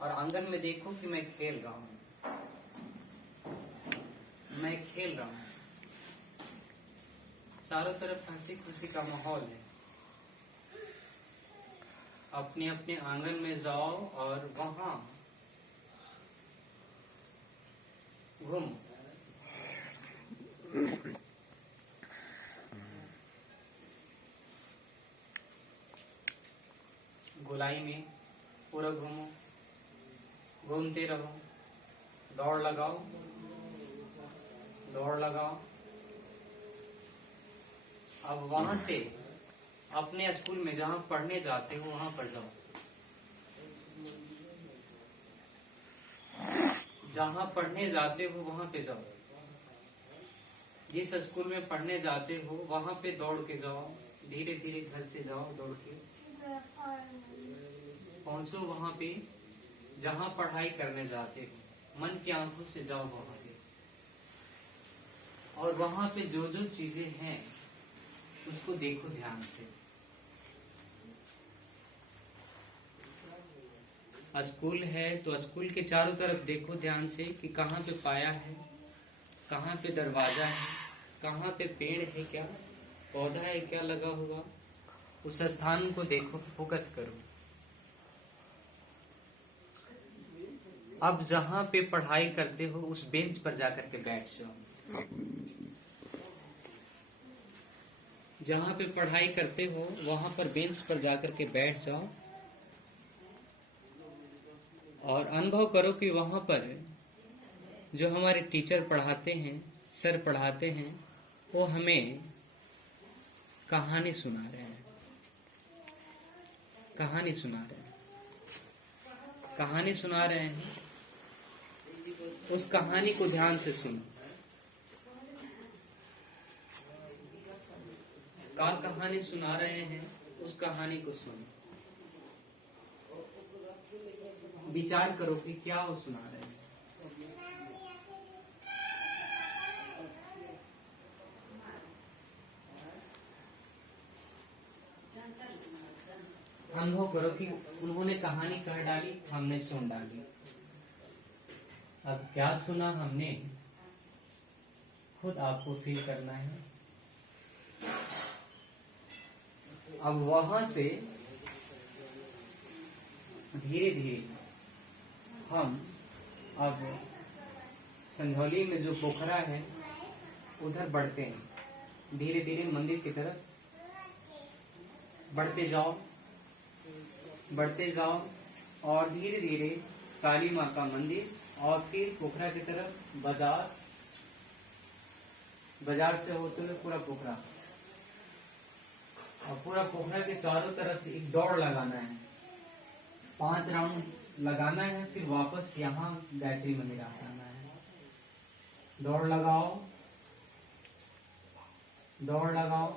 और आंगन में देखो कि मैं खेल रहा हूँ, मैं खेल रहा हूँ। चारों तरफ हंसी खुशी का माहौल है। अपने अपने आंगन में जाओ और वहां घूमो। गोलाई में पूरा घूमो, घूमते रहो, दौड़ लगाओ, दौड़ लगाओ। अब वहां से अपने स्कूल में जहां पढ़ने जाते हो वहां पर जाओ। जहां पढ़ने जाते हो वहां पे जाओ। जिस स्कूल में पढ़ने जाते हो वहां पे दौड़ के जाओ। धीरे धीरे घर से जाओ, दौड़ के पहुंचो वहां पे जहां पढ़ाई करने जाते हो। मन की आंखों से जाओ वहां पे, और वहां पे जो जो चीजें हैं उसको देखो ध्यान से। स्कूल है तो स्कूल के चारों तरफ देखो ध्यान से कि कहाँ पे पाया है, कहाँ पे दरवाजा है, कहाँ पे पेड़ है, क्या पौधा है, क्या लगा हुआ। उस स्थान को देखो, फोकस करो। अब जहां पे पढ़ाई करते हो उस बेंच पर जाकर के बैठ जाओ। जहां पे पढ़ाई करते हो वहां पर बेंच पर जाकर के बैठ जाओ और अनुभव करो कि वहां पर जो हमारे टीचर पढ़ाते हैं, सर पढ़ाते हैं, वो हमें कहानी सुना रहे हैं। कहानी सुना रहे हैं, कहानी सुना रहे हैं। उस कहानी को ध्यान से सुनो। क्या कहानी सुना रहे हैं, उस कहानी को सुनो। विचार करो कि क्या वो सुना रहे हैं। अनुभव करो कि उन्होंने कहानी कह डाली, हमने सुन डाली। अब क्या सुना हमने, खुद आपको फील करना है। अब वहां से धीरे धीरे हम अब संझौली में जो पोखरा है उधर बढ़ते हैं। धीरे धीरे मंदिर की तरफ बढ़ते जाओ, बढ़ते जाओ, और धीरे धीरे काली माँ का मंदिर, और फिर पोखरा की तरफ बाजार, बाजार से होते हुए पूरा पोखरा, और पूरा पोखरा के चारों तरफ एक दौड़ लगाना है। 5 राउंड लगाना है, फिर वापस यहाँ गायत्री मंदिर आ जाना है। दौड़ लगाओ, दौड़ लगाओ।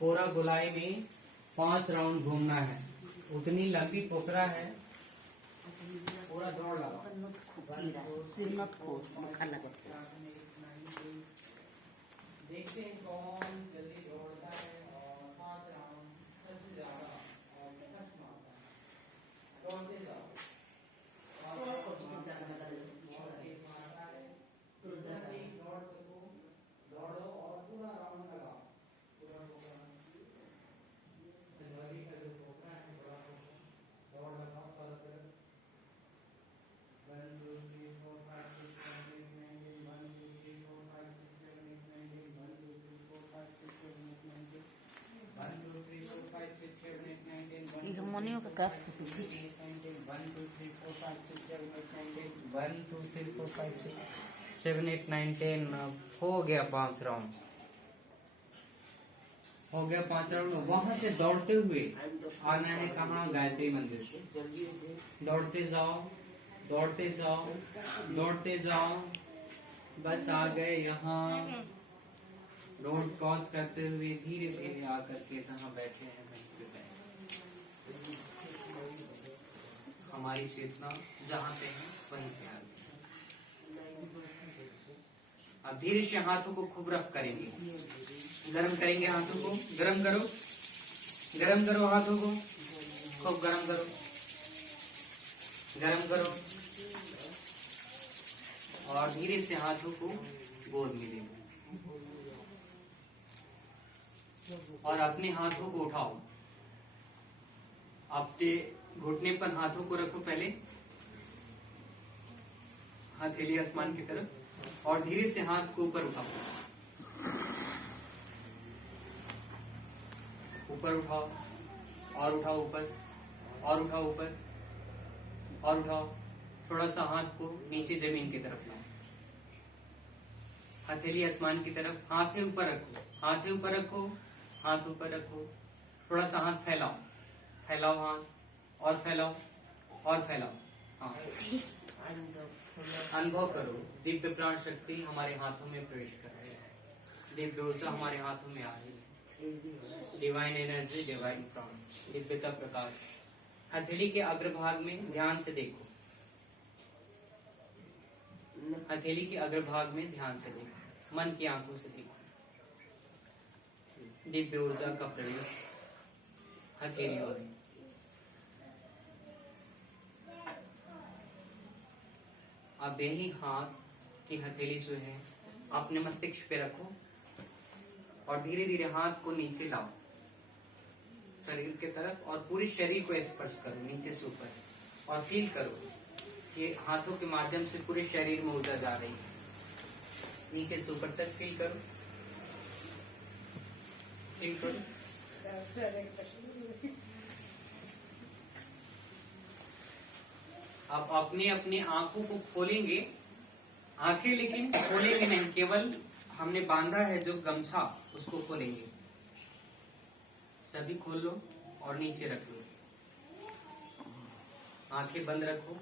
पूरा गोलाई में 5 राउंड घूमना है। उतनी लंबी पोखरा है, पूरा दौड़ लगाओ। देखते हैं कौन जल्दी दौड़ता है और 5 राउंड सबसे ज्यादा और फर्स्ट मारता है। दौड़ते जाओ, दौड़ सको, दौड़ो और पूरा राउंड लगाओ। पूरा संझौली का जो पोखरा है बड़ा पोखरा, दौड़ लगाओ चारों तरफ। 1 2 3 4 5 6 7 8 9 10 1 2 3 4 5 6 7 8 9 10 1 2 3 4 5 6 7 8 9 10 1 2 3 4 5 6 7 8 9 10 1 2 3 4 5 6 7 8 9 10 1 2 3 4 5 6 7 8 9 10 1 2 3 4 5 6 7 8 9 10। हो गया 5 राउंड, हो गया 5 राउंड। वहां से दौड़ते हुए आना है कहाँ, गायत्री मंदिर। दौड़ते जाओ, दौड़ते जाओ, दौड़ते जाओ, बस आ गए यहाँ। रोड क्रॉस करते हुए धीरे धीरे आकर के जहाँ बैठे हैं वहीं पे बैठे। हमारी चेतना जहाँ पे है वहीं पे आ गई। अब धीरे से हाथों को खूब रफ करेंगे, गरम करेंगे हाथों को। गरम करो, गरम करो हाथों को, खूब गरम करो। गरम करो और धीरे से हाथों को गोद में ले लो और अपने हाथों को उठाओ। अपने घुटने पर हाथों को रखो, पहले हथेली आसमान की तरफ और धीरे से हाथ को ऊपर उठाओ, ऊपर उठाओ और उठाओ ऊपर और उठाओ ऊपर और उठाओ। थोड़ा सा हाथ को नीचे जमीन की तरफ लाओ, हथेली आसमान की तरफ, हाथे ऊपर रखो, हाथे ऊपर रखो, हाथ ऊपर रखो। थोड़ा सा हाथ फैलाओ, फैलाओ हाथ और फैलाओ और फैलाओ। हाँ, अनुभव करो दिव्य प्राण शक्ति हमारे हाथों में प्रवेश कर रही है, दिव्य ऊर्जा हमारे हाथों में आ रही है। डिवाइन एनर्जी, डिवाइन प्राण, दिव्यता, प्रकाश। हथेली के अग्रभाग में ध्यान से देखो, हथेली के अग्रभाग में ध्यान से देखो, मन की आंखों से देखो। दिव्य ऊर्जा का प्रवेश हथेलियों में। अब यही हाथ की हथेली जो है अपने मस्तिष्क पे रखो और धीरे धीरे हाथ को नीचे लाओ शरीर के तरफ और पूरे शरीर को स्पर्श करो नीचे से ऊपर और फील करो कि हाथों के माध्यम से पूरे शरीर में ऊर्जा जा रही है। नीचे से ऊपर तक फील करो, फील करो। आप अपने अपने आंखों को खोलेंगे, आंखें लेकिन खोलेंगे नहीं, केवल हमने बांधा है जो गमछा उसको खोलेंगे। सभी खोल लो और नीचे रख लो, आंखें बंद रखो,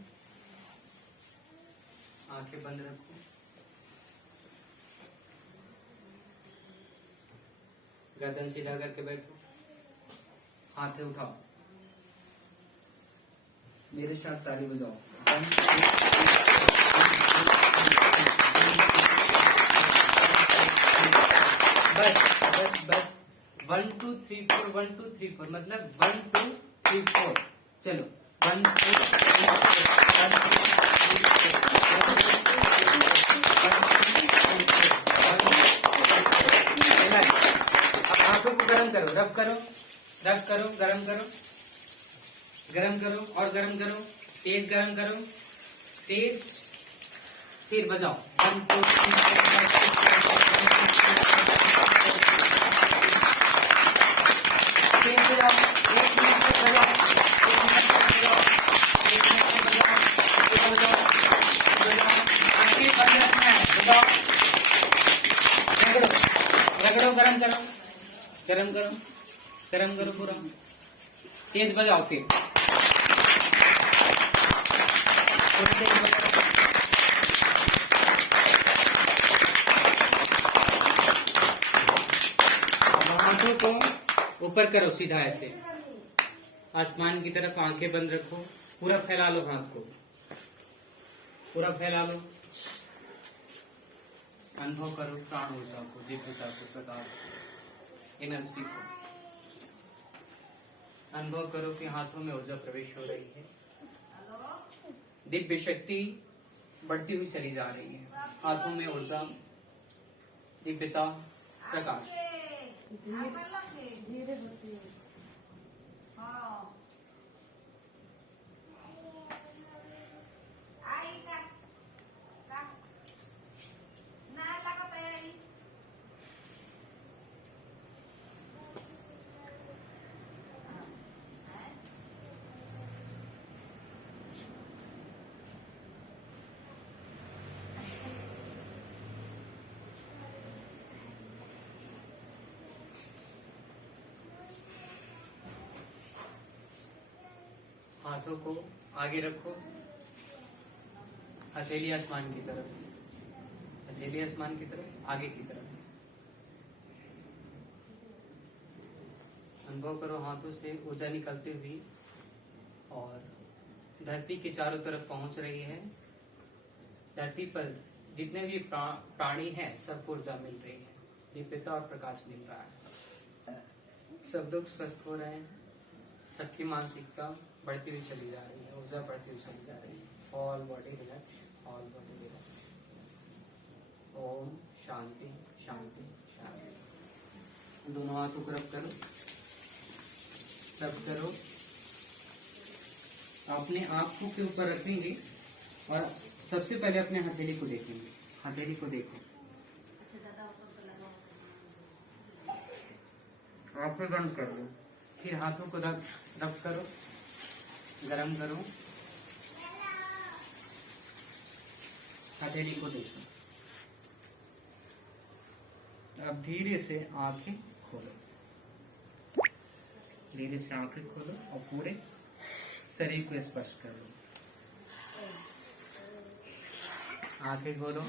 आंखें बंद रखो। गर्दन सीधा करके बैठो, हाथ उठाओ, मेरे साथ ताली बजाओ। बस बस बस 1 2 3 4 1 2 3 4 मतलब 1 2 3 4। चलो 1 2 3 4। अब हाथों को गर्म करो, रब करो, रब करो, गरम करो, गरम करो और गरम करो, तेज गरम करो, तेज। फिर बजाओ 1 2 3 4 5 6 7 बजाओ, 1 मिनट तक बजाओ, 1 मिनट तक बजाओ, 1 मिनट तक बजाओ, बजाओ, बजाओ, आंखें बंद रखना है, बजाओ, रगड़ो, रगड़ो, गरम करो, गरम करो, गरम करो पूरा, तेज बजाओ। फिर हाथों को ऊपर करो सीधा ऐसे आसमान की तरफ, आंखें बंद रखो, पूरा फैला लो, हाथ को पूरा फैला लो। अनुभव करो प्राण ऊर्जा को, दिव्यता को, प्रकाश, एनर्जी को। अनुभव करो कि हाथों में ऊर्जा प्रवेश हो रही है, दिव्य शक्ति बढ़ती हुई चली जा रही है। हाथों में ऊर्जा, दिव्यता, प्रकाश। हाथों को आगे रखो, हथेली आसमान की तरफ, हथेली आसमान की तरफ, आगे की तरफ। अनुभव करो हाथों से ऊर्जा निकलती हुई और धरती के चारों तरफ पहुंच रही है। धरती पर जितने भी प्राणी हैं सबको ऊर्जा मिल रही है, दिव्यता और प्रकाश मिल रहा है। सब लोग स्वस्थ हो रहे हैं, सबकी मानसिकता बढ़ती हुई चली जा रही है, ऊर्जा बढ़ती हुई चली जा रही है। All body relax, all body relax. ओम शांति शांति शांति। दोनों हाथों को रब करो, रब करो। अपने आंखों के ऊपर रखेंगे और सबसे पहले अपने हथेली को देखेंगे। हथेली को देखो, आंखें बंद कर लो, फिर हाथों को रब करो, गरम करो, हथेली को देखो। अब धीरे से आंखें खोलो, धीरे से आंखें खोलो और पूरे शरीर को स्पर्श करो। आंखें खोलो,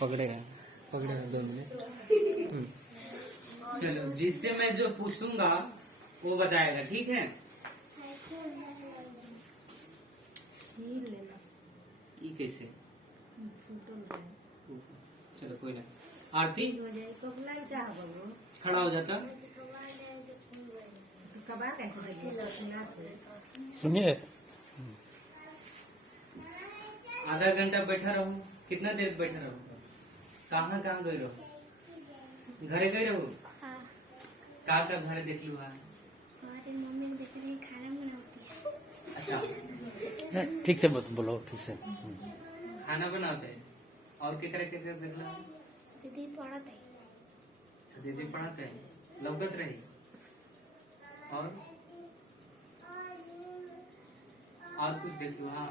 पकड़े हैं 2 मिनट। चलो, जिससे मैं जो पूछूंगा वो बताएगा, ठीक है? ये कैसे? चलो कोई ना। आरती खड़ा हो जाता। सुनिए, आधा घंटा बैठा रहूं, कितना देर बैठा रहूं? कहाँ कहाँ गए रहो? घरे गए रहो? का घर देख लू? मम्मी देख रही खाना बनाती है। अच्छा, ठीक से मत बोलो, ठीक से। खाना बनाते हैं। और केकरा केकरा देख लो? दीदी पढ़ाते है। अच्छा, दीदी पढ़ाते हैं, लौकत रही। और कुछ देख लो। हाँ,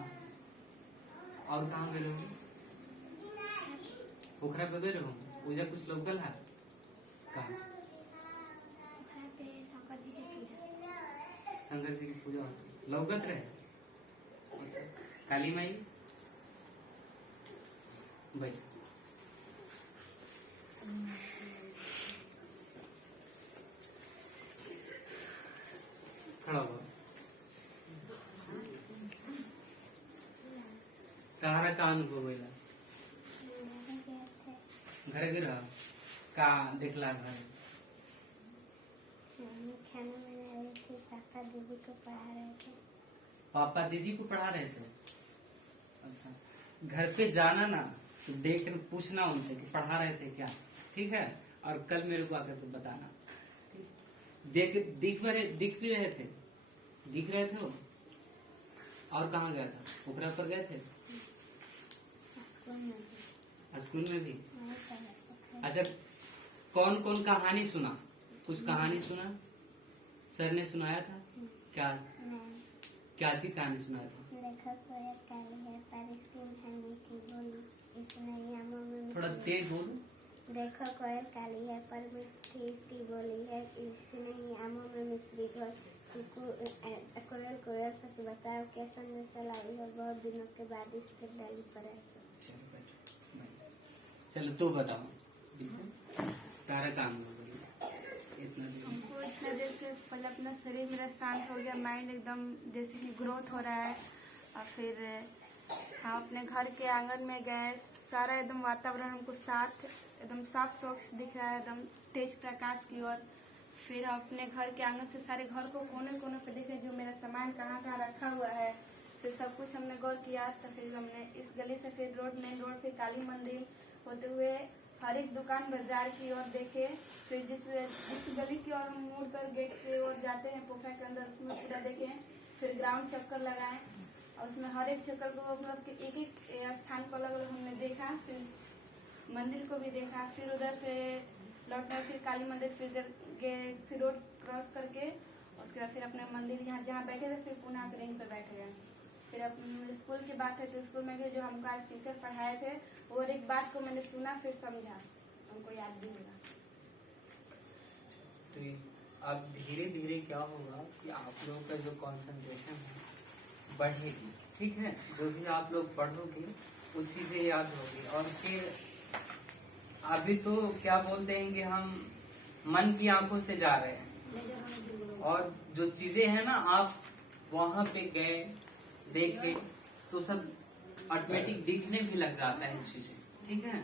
और कहाँ गए रहो? पोखरा पे गए रहो? पूजा कुछ लोकल है? कहाँ? शंकर जी की पूजा। शंकर जी की पूजा होती है, लौकत रहे। अच्छा, काली माई बैठ। खड़ा हो। तारा का अनुभव हुआ? घर गिरा का देखला घर? मम्मी खाना बना रही थी, पापा दीदी को पढ़ा रहे थे। पापा दीदी को पढ़ा रहे थे? अच्छा, घर पे जाना ना तो देख कर पूछना उनसे कि पढ़ा रहे थे क्या, ठीक है? और कल मेरे को आकर तो बताना। दिख भी रहे थे? दिख रहे थे वो? और कहाँ गया था? पोखरा पर गए थे? स्कूल में भी? अच्छा, कौन कौन कहानी सुना? कुछ कहानी सुना? सर ने सुनाया था क्या? क्या चीज कहानी सुनाया था? लेखक कोयल काली है पर इसकी है मीठी बोली, इसने नियमों में थोड़ा तेज बोलो। देखो कोयल काली है पर मीठी इसकी बोली है, इसने नियमों में मिश्री घोल। कोयल कोयल सच बताओ क्या संदेश लाई है, बहुत दिनों के बाद इस पर डाली पर है। चलो तू बताओ, तारा काम इतना हमको इतना देर से पहले अपना शरीर मेरा शांत हो गया, माइंड एकदम जैसे कि ग्रोथ हो रहा है। और फिर हम अपने घर के आंगन में गए, सारा एकदम वातावरण हमको एकदम साफ स्वच्छ दिख रहा है, एकदम तेज प्रकाश की ओर। फिर हम अपने घर के आंगन से सारे घर को कोने कोने पे देखे, जो मेरा सामान कहाँ कहाँ रखा हुआ है। फिर सब कुछ हमने गौर किया। तो फिर हमने इस गली से फिर मेन रोड फिर काली मंदिर होते हुए हर एक दुकान बाजार की ओर देखे। फिर जिस गली की ओर हम मुड़ कर गेट से ओर जाते हैं पोखरा के अंदर, उसमें पूरा देखे। फिर ग्राउंड चक्कर लगाए और उसमें हर एक चक्कर को मतलब एक एक स्थान को अलग अलग हमने देखा। फिर मंदिर को भी देखा। फिर उधर से लौटना, फिर काली मंदिर, फिर रोड क्रॉस करके उसके बाद फिर अपने मंदिर यहाँ जहाँ बैठे थे फिर पुनः आकर यहीं पर बैठ गए। फिर अपने स्कूल की बात है तो स्कूल में भी जो हमको आज टीचर पढ़ाए थे और एक बात को मैंने सुना, फिर समझा, हमको याद भी हुआ। तो अब धीरे धीरे क्या होगा कि आप लोगों का जो कंसंट्रेशन है बढ़ेगी, ठीक है? जो भी आप लोग पढ़ोगे वो चीजें याद होगी। और फिर अभी तो क्या बोलते हैं कि हम मन की आंखों से जा रहे हैं, और जो चीजें हैं ना, आप वहां पे गए देखे तो सब ऑटोमेटिक दिखने भी लग जाता है चीजें, ठीक है?